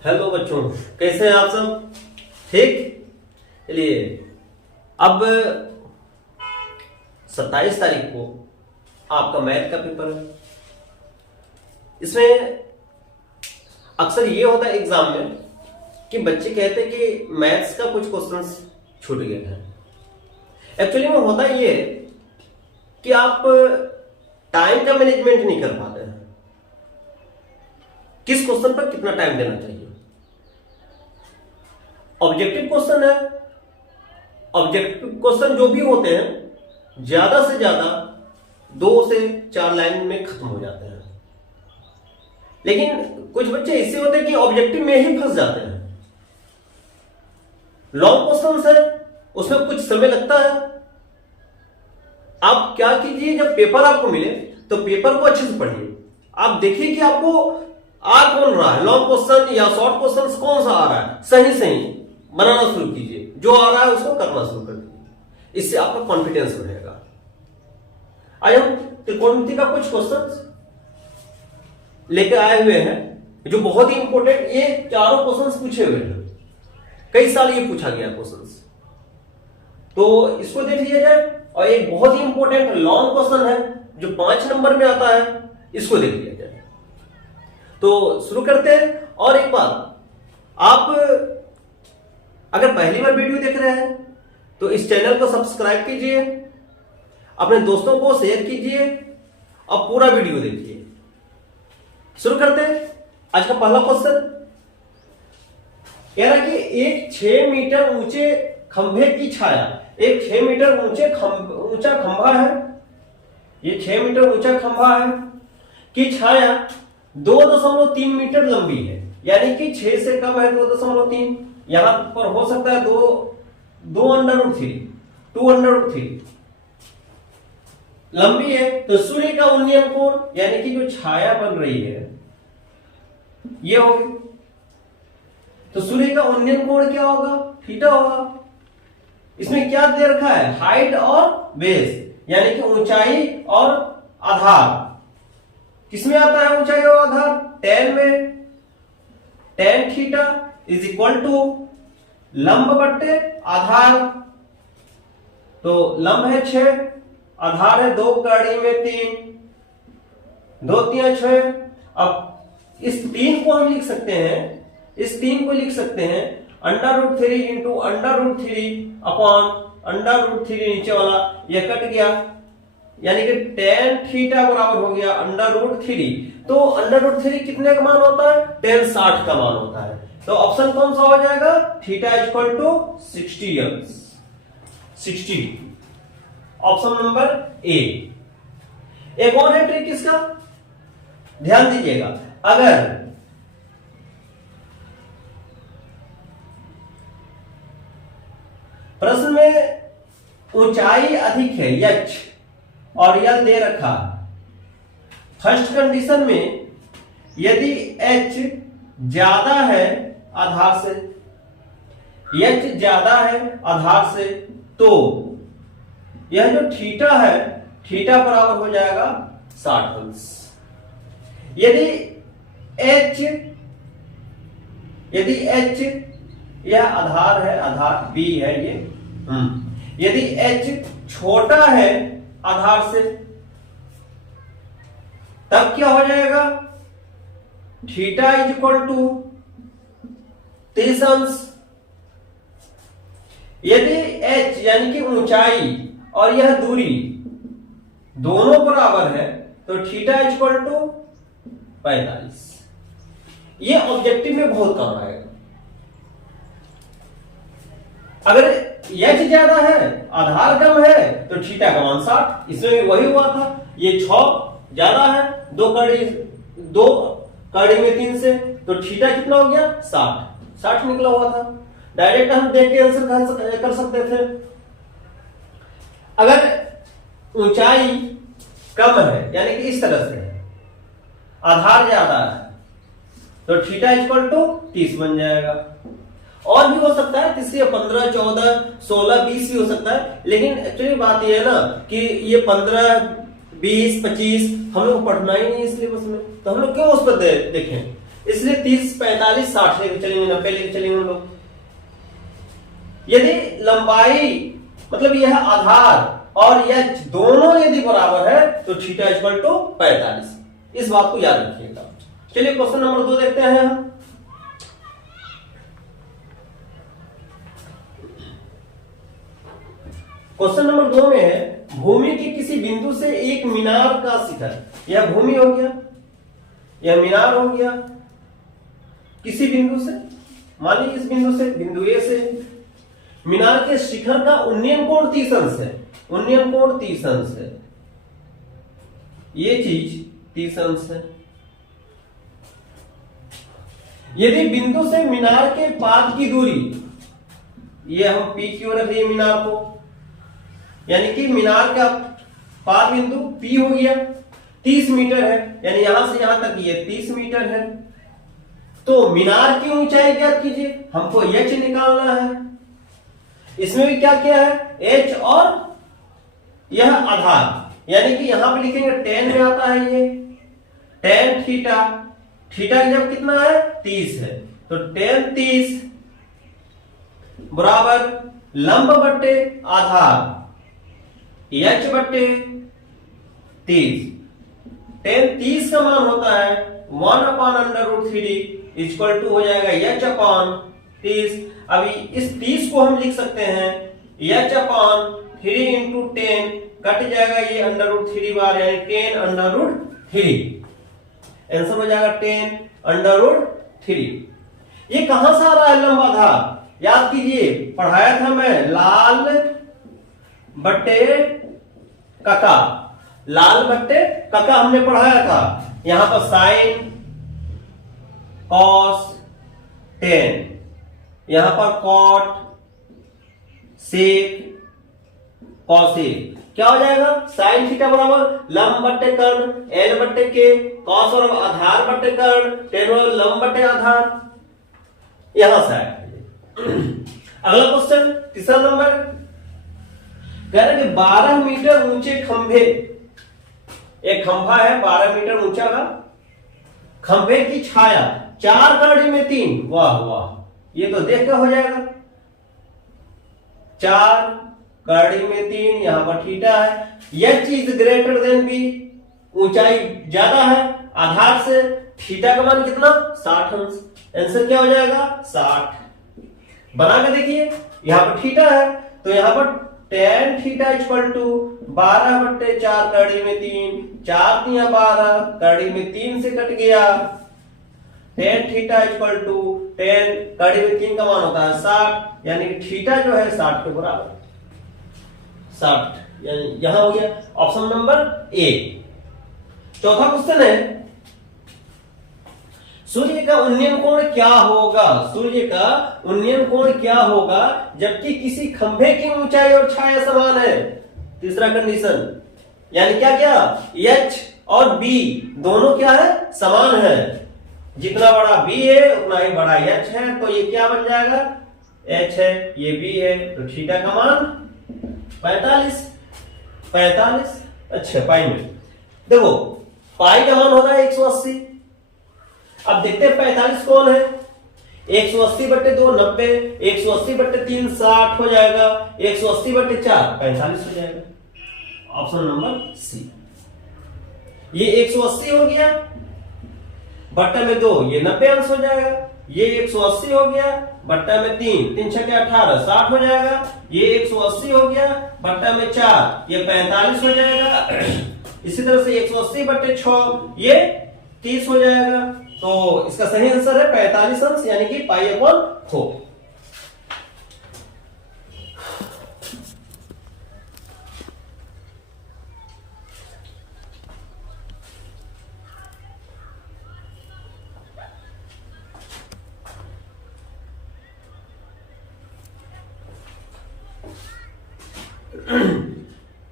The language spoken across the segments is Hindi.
हेलो बच्चों, कैसे हैं आप सब? ठीक। चलिए, अब 27 तारीख को आपका मैथ का पेपर है। इसमें अक्सर ये होता है एग्जाम में कि बच्चे कहते हैं कि मैथ्स का कुछ क्वेश्चंस छूट गए हैं। एक्चुअली में होता ये है कि आप टाइम का मैनेजमेंट नहीं कर पाते हैं। किस क्वेश्चन पर कितना टाइम देना चाहिए। ऑब्जेक्टिव क्वेश्चन है, ऑब्जेक्टिव क्वेश्चन जो भी होते हैं ज्यादा से ज्यादा 2 से 4 लाइन में खत्म हो जाते हैं। लेकिन कुछ बच्चे ऐसे होते हैं कि ऑब्जेक्टिव में ही फंस जाते हैं। लॉन्ग क्वेश्चन है, उसमें कुछ समय लगता है। आप क्या कीजिए, जब पेपर आपको मिले तो पेपर को अच्छे से पढ़िए। आप देखिए कि आपको आ कौन रहा है, लॉन्ग क्वेश्चन या शॉर्ट क्वेश्चन कौन सा आ रहा है। सही बनाना शुरू कीजिए, जो आ रहा है उसको करना शुरू कर दीजिए। इससे आपका कॉन्फिडेंस बढ़ेगा। आज हम त्रिकोणमिति का कुछ क्वेश्चंस लेकर आए हुए हैं जो बहुत ही इंपॉर्टेंट, ये चारों क्वेश्चंस पूछे हुए हैं। कई साल ये पूछा गया क्वेश्चंस, तो इसको देख लिया जाए। और एक बहुत ही इंपॉर्टेंट लॉन्ग क्वेश्चन है जो 5 नंबर में आता है, इसको देख लिया जाए। तो शुरू करते हैं। और एक बात, आप अगर पहली बार वीडियो देख रहे हैं तो इस चैनल को सब्सक्राइब कीजिए, अपने दोस्तों को शेयर कीजिए और पूरा वीडियो देखिए। शुरू करते हैं। आज का पहला क्वेश्चन कह रहा है कि एक 6 मीटर ऊंचे खंभे की छाया, एक 6 मीटर ऊंचा खंभा है, ये 6 मीटर ऊंचा खंभा है कि छाया 2.3 मीटर लंबी है। यानी कि 6 से कम है 2.3, यहां पर हो सकता है 2√3 लंबी है। तो सूर्य का उन्नयन कोण यानी कि जो छाया बन रही है ये होगी। तो सूर्य का उन्नयन कोण क्या होगा? थीटा होगा। इसमें क्या दे रखा है? हाइट और बेस, यानी कि ऊंचाई और आधार। किसमें आता है ऊंचाई और आधार? tan में। tan theta is equal to लंब बट्टे आधार। तो लंब है 6, आधार है 2 कड़ी में 3, 2 3 6। अब इस 3 को हम लिख सकते हैं, इस 3 को लिख सकते हैं √3 इंटू √3 अपॉन √3 नीचे वाला ये कट गया, यानी कि tan थीटा बराबर हो गया √3। तो √3 कितने का मान होता है? tan 60 का मान होता है। तो ऑप्शन कौन सा हो जाएगा? Theta equal to 60। Option number A. एक और है ट्रिक इसका, ध्यान दीजिएगा। अगर प्रश्न में ऊंचाई अधिक है h और यल दे रखा, फर्स्ट कंडीशन में यदि h ज्यादा है आधार से, h ज्यादा है आधार से, तो यह जो थीटा है, थीटा बराबर हो जाएगा 60 अंश। यदि h यह आधार है, आधार b है ये, यदि h छोटा है आधार से, तब क्या हो जाएगा? थीटा इज इक्वल टू 30 अंश। यदि h यानी कि ऊंचाई और यह दूरी दोनों बराबर है तो थीटा इज इक्वल टू 45। ये ऑब्जेक्टिव में बहुत काम आएगा। अगर h ज्यादा है आधार कम है तो थीटा का मान 60। इसमें भी वही हुआ था, ये 6 ज्यादा है 2 कड़ी में 3 से, तो थीटा कितना हो गया? 60 निकला हुआ था। डायरेक्ट हम देख के आंसर कर सकते थे। अगर ऊंचाई कम है यानी कि इस तरह से है, आधार ज्यादा है, तो थीटा इक्वल टू 30 बन जाएगा। और भी हो सकता है, 3 से 15, 14, 16, 20 भी हो सकता है। लेकिन एक्चुअली बात यह है ना कि ये 15, 20, 25 हम लोग पढ़ना ही नहीं सिलेबस में, तो हम लोग क्यों उस पर देखें? इसलिए 30, 45, 60 लेके चलेंगे, 90 लेके चलेंगे हम लोग। यदि लंबाई मतलब यह आधार और यह दोनों यदि बराबर है तो थीटा इक्वल टू 45। इस बात को याद रखिएगा। चलिए क्वेश्चन नंबर 2 देखते हैं हम। क्वेश्चन नंबर 2 में है भूमि के किसी बिंदु से एक मीनार का शिखर, यह भूमि हो गया, यह मीनार हो गया, किसी बिंदु से, मान लीजिए इस बिंदु से, बिंदु ए से मीनार के शिखर का उन्नयन कोण 30 अंश है, उन्नयन कोण 30 अंश है, ये चीज 30 अंश है। यदि बिंदु से मीनार के पाद की दूरी, ये हम पी क्यों रख रहे हैं मीनार को, यानी कि मीनार का पाद बिंदु P हो गया, 30 मीटर है, यानी यहां से यहां तक ये 30 मीटर है। तो मीनार की ऊंचाई ज्ञात कीजिए, हमको h निकालना है। इसमें भी क्या क्या है, h और यह आधार, यानी कि यहां पे लिखेंगे tan में आता है ये tan थीटा, थीटा जब कितना है 30 है, तो tan 30 बराबर लंब बट्टे आधार h बट्टे 30। tan 30 का मान होता है 1/√3 इक्वल टू हो जाएगा h/30। अभी इस 30 को हम लिख सकते हैं h/3 इंटू 10, कट जाएगा ये √3 बार, यानी 10√3, आंसर हो जाएगा 10√3। ये कहां से आ रहा है लंब आधार, याद कीजिए पढ़ाया था मैं लाल बट्टे कका, लाल बट्टे कका हमने पढ़ाया था। यहां पर साइन, कॉस, टेन, यहां पर कॉट, सेक, कॉसेक, क्या हो जाएगा साइन थीटा बराबर लंब बट्टे कर्ण, एल बट्टे के, कॉस और आधार बट्टे कर्ण, टेन बराबर लंब बट्टे आधार। यहां से आएगा। अगला क्वेश्चन तीसरा नंबर कह रहे कि 12 मीटर ऊंचे खंभे, एक खंभा है 12 मीटर ऊंचा का, खंभे की छाया 4 कड़ी में 3, वाह वाह, ये तो देख कर हो जाएगा, 4 कड़ी में 3, यहां पर थीटा है, H is greater than B, ऊंचाई ज्यादा है आधार से, थीटा का मान कितना 60 अंश, आंसर क्या हो जाएगा 60। बना के देखिए, यहां पर थीटा है तो यहां पर tan थीटा इक्वल टू 12 बट्टे 4 कड़ी में 3, 4 तिया 12, कड़ी में 3 से कट गया, tan थीटा इक्वल टू 10 कड़ी में 3 का मान होता है 60, यानी कि थीटा जो है 60 के बराबर, 60, यानी यहां हो गया ऑप्शन नंबर ए। चौथा क्वेश्चन है सूर्य का उन्नयन कोण क्या होगा, सूर्य का उन्नयन कोण क्या होगा जबकि किसी खंभे की ऊंचाई और छाया समान है। तीसरा कंडीशन, यानी क्या क्या H और B दोनों क्या है समान है, जितना बड़ा B है उतना ही बड़ा H है, तो ये क्या बन जाएगा H है, ये B है, तो थीटा का मान 45। अच्छा पाई में देखो, पाई का मान होगा 180। अब देखते हैं 45 कौन है, 180 बट्टे 2 90, 180 बट्टे 3 60 हो जाएगा, 180 बट्टे 4 45 हो जाएगा, ऑप्शन नंबर सी। ये 180 हो गया, बट्टा में 2 ये 90 अंश हो जाएगा, ये 180 हो गया, बट्टा में 3 3 6 18 60 हो जाएगा, ये 180 हो गया, बट्टा में 4 ये 45 हो जाएगा, इसी तरह से 180 बट्टे 6 ये 30 हो जाएगा। तो इसका सही आंसर है 45 अंश, यानी कि π/4।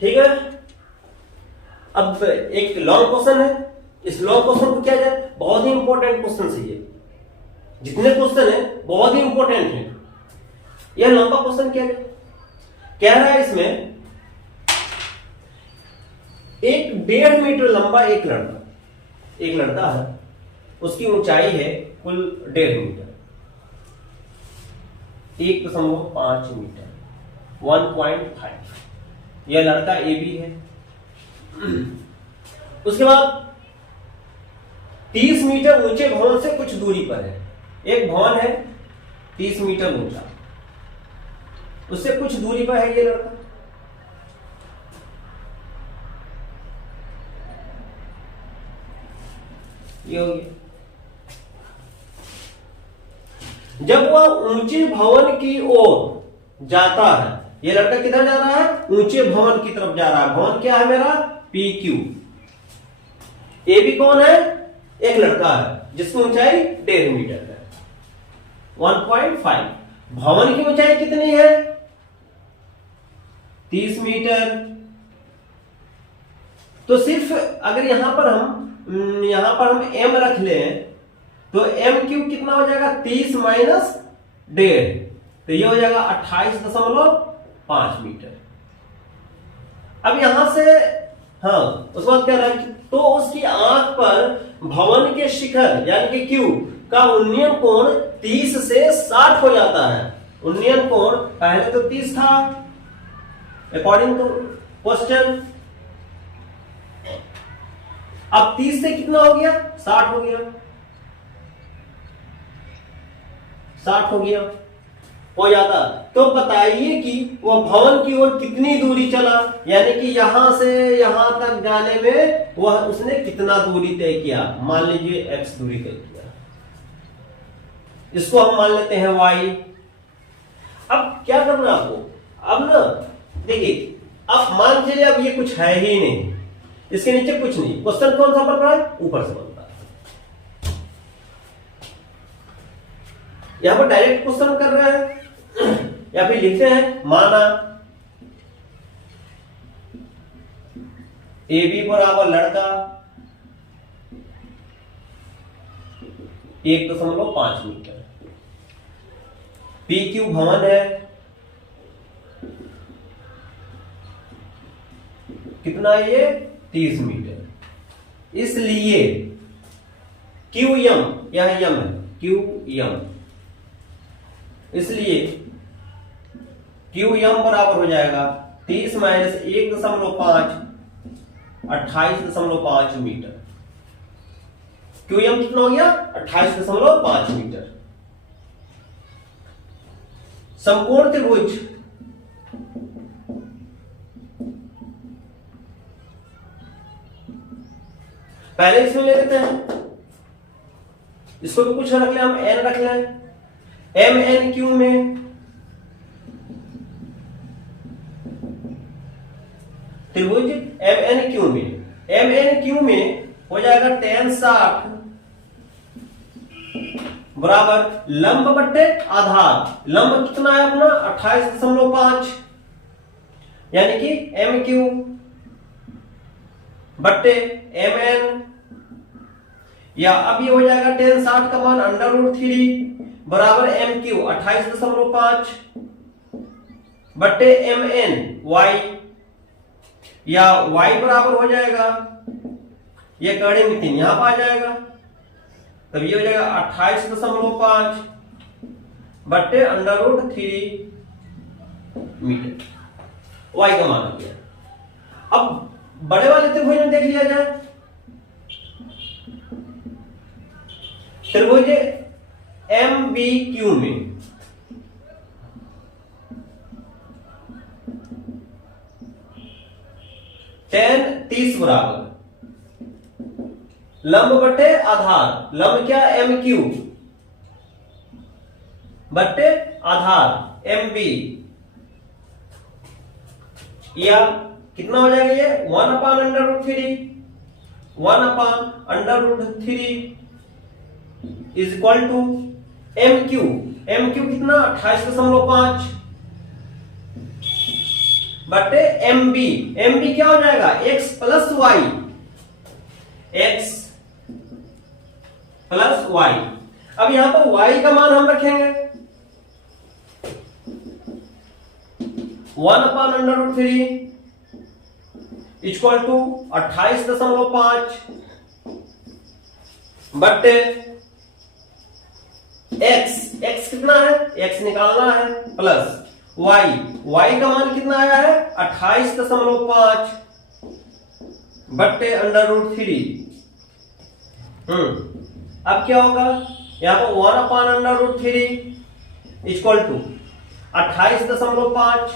ठीक है, अब एक लॉन्ग क्वेश्चन है, इस लॉन्ग क्वेश्चन को क्या जाए, बहुत ही इंपॉर्टेंट क्वेश्चन है ये, जितने क्वेश्चन है बहुत ही इंपॉर्टेंट है। यह लंबा क्वेश्चन क्या है, कह रहा है इसमें एक 1.5 मीटर लंबा एक लड़का है, उसकी ऊंचाई है कुल 1.5 मीटर, 1.5 मीटर, 1.5। यह लड़का ए बी है। उसके बाद 30 मीटर ऊंचे भवन से कुछ दूरी पर है, एक भवन है 30 मीटर ऊंचा, उससे कुछ दूरी पर है ये लड़का। ये हो गया। जब वह ऊंचे भवन की ओर जाता है, ये लड़का किधर जा रहा है? ऊंचे भवन की तरफ जा रहा है। भवन क्या है मेरा? P Q. ए बी कौन है? एक लड़का है जिसकी ऊंचाई 1.5 मीटर है, 1.5। भवन की ऊंचाई कितनी है? 30 मीटर। तो सिर्फ अगर यहां पर हम m रख लें तो m क्यूब कितना हो जाएगा? 30 माइनस 1.5, तो ये हो जाएगा 28.5 मीटर। अब यहां से उसके बाद क्या रहा? तो उसकी आंख पर भवन के शिखर यानी कि क्यू का उन्नयन कोण 30 से 60 हो जाता है। उन्नयन कोण पहले तो 30 था अकॉर्डिंग टू क्वेश्चन, अब 30 से कितना हो गया? 60 हो गया, 60 हो जाता। तो बताइए कि वह भवन की ओर कितनी दूरी चला, यानी कि यहां से यहां तक जाने में वह उसने कितना दूरी तय किया। मान लीजिए x दूरी तय किया, इसको हम मान लेते हैं y। अब क्या करना आपको? अब ना देखिए, अब मान लीजिए अब ये कुछ है ही नहीं, इसके नीचे कुछ नहीं। क्वेश्चन कौन सा बन रहा है? ऊपर से बनता है। यहां पर डायरेक्ट क्वेश्चन कर रहे हैं या फिर लिखते हैं माना ए बी बराबर लड़का 1.5 मीटर, पी क्यू भवन है कितना? ये 30 मीटर। इसलिए क्यू यम, यह यम है, क्यू यम, इसलिए क्यू यम बराबर हो जाएगा 30 माइनस 1.5, 28.5 मीटर। क्यू यम कितना हो गया? 28.5 मीटर। समकोण त्रिभुज पहले इसमें ले लेते हैं, इसको भी कुछ रख ले, हम n रख लें। एम एन क्यू में त्रिभुज एम एन क्यू में हो जाएगा tan 60 बराबर लंब बट्टे आधार। लंब कितना है अपना? 28.5, यानी कि एम क्यू बट्टे एम एन, या अब ये हो जाएगा tan 60 का मान √3 बराबर एम क्यू 28.5 बट्टे एम एन वाई, या y बराबर हो जाएगा, ये कड़े में 3 यहां पर आ जाएगा, तब ये हो जाएगा 28.5 बट्टे √3 मीटर। y का मान हो गया। अब बड़े वाले त्रिभुज में देख लिया जाए। त्रिभुज एम बी क्यू में tan 30 बराबर लंब बट्टे आधार, लंब क्या? एम क्यू बट्टे आधार एम बी, या कितना हो जाएगा? ये 1/√3, 1/√3 is equal to M Q. M Q कितना? 28.5 बटे एम बी। एम बी क्या हो जाएगा? x plus Y, x plus Y. अब यहां पर y का मान हम रखेंगे 1/√3 इक्वल टू 28.5 बट x कितना है, x निकालना है, प्लस y का मान कितना आया है 28.5 बट्टे √3। अब क्या होगा, यहां पर 1/√3 इक्वल टू 28.5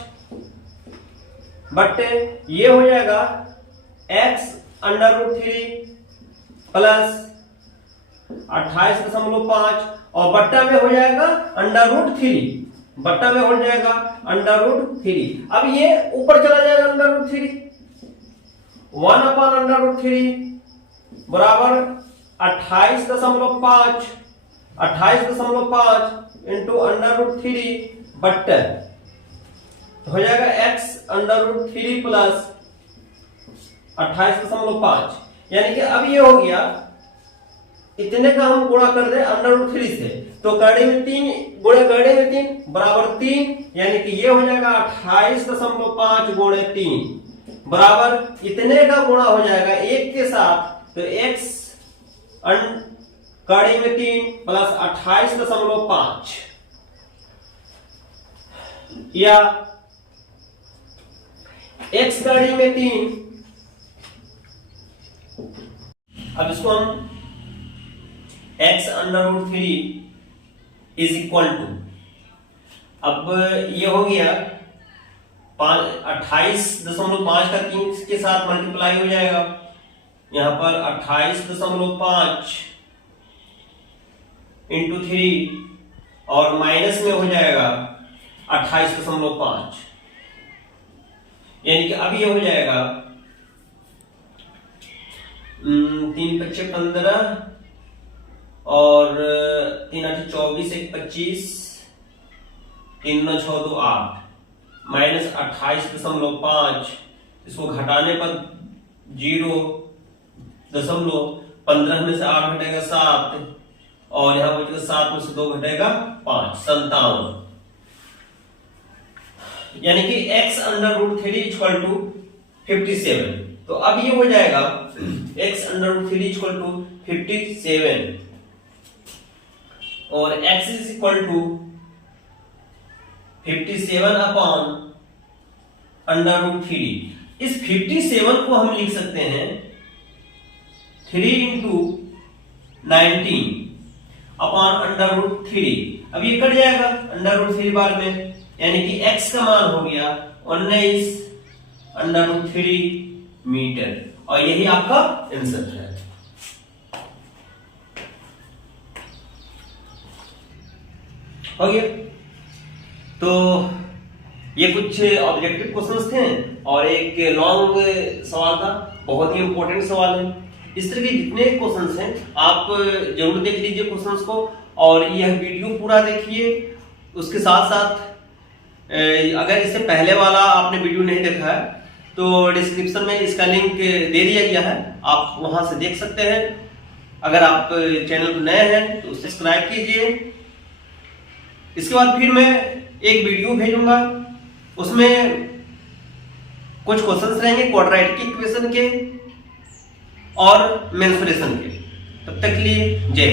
बट्टे ये हो जाएगा x√3 प्लस 28.5 और बट्टा में हो जाएगा √3, बट्टा में हो जाएगा √3। अब ये ऊपर चला जाएगा √3, 1/√3 बराबर 28.5 इंटू √3 बट्टे हो जाएगा x√3 प्लस 28.5। यानी कि अब ये हो गया, इतने का हम गुणा कर दे √3 से तो करड़े में 3 गुणे करड़े में 3 बराबर 3, यानी कि ये हो जाएगा 28.5 गुणे 3 बराबर इतने का गुणा हो जाएगा 1 के साथ, तो x कड़ी में 3 प्लस 28.5 या x कड़ी में 3। अब इसको हम x√3 इज इक्वल टू, अब ये हो गया 28.5 का 3 के साथ मल्टीप्लाई हो जाएगा, यहां पर 28.5 इंटू 3 और माइनस में हो जाएगा 28.5, यानी कि अब ये हो जाएगा 3 × 15 और 3 × 24 1 25 3 × 6 2 8 माइनस 28.5, इसको घटाने पर 0.15 में से 8 घटेगा 7 और यहां बचेगा 7 में से 2 घटेगा 5, 57। यानी कि x√3 इक्वल टू 57। तो अब ये हो जाएगा x√3 इक्वल टू 57 और x is equal to 57 upon √3। इस 57 को हम लिख सकते हैं 3 इंटू 19 अपॉन √3। अब ये कट जाएगा √3 बार में, यानी कि x का मान हो गया 19 √3 मीटर और यही आपका आंसर है। हो गया, तो ये कुछ ऑब्जेक्टिव क्वेश्चंस थे और एक लॉन्ग सवाल था, बहुत ही इंपॉर्टेंट सवाल है। इस तरह के जितने क्वेश्चंस हैं आप जरूर देख लीजिए क्वेश्चंस को और यह वीडियो पूरा देखिए। उसके साथ साथ अगर इससे पहले वाला आपने वीडियो नहीं देखा है तो डिस्क्रिप्शन में इसका लिंक दे दिया गया है, आप वहां से देख सकते हैं। अगर आप चैनल पर नए हैं तो सब्सक्राइब कीजिए। इसके बाद फिर मैं एक वीडियो भेजूंगा, उसमें कुछ क्वेश्चंस रहेंगे क्वाड्रेटिक इक्वेशन के और मेंसुरेशन के। तब तक के लिए जय हिंद।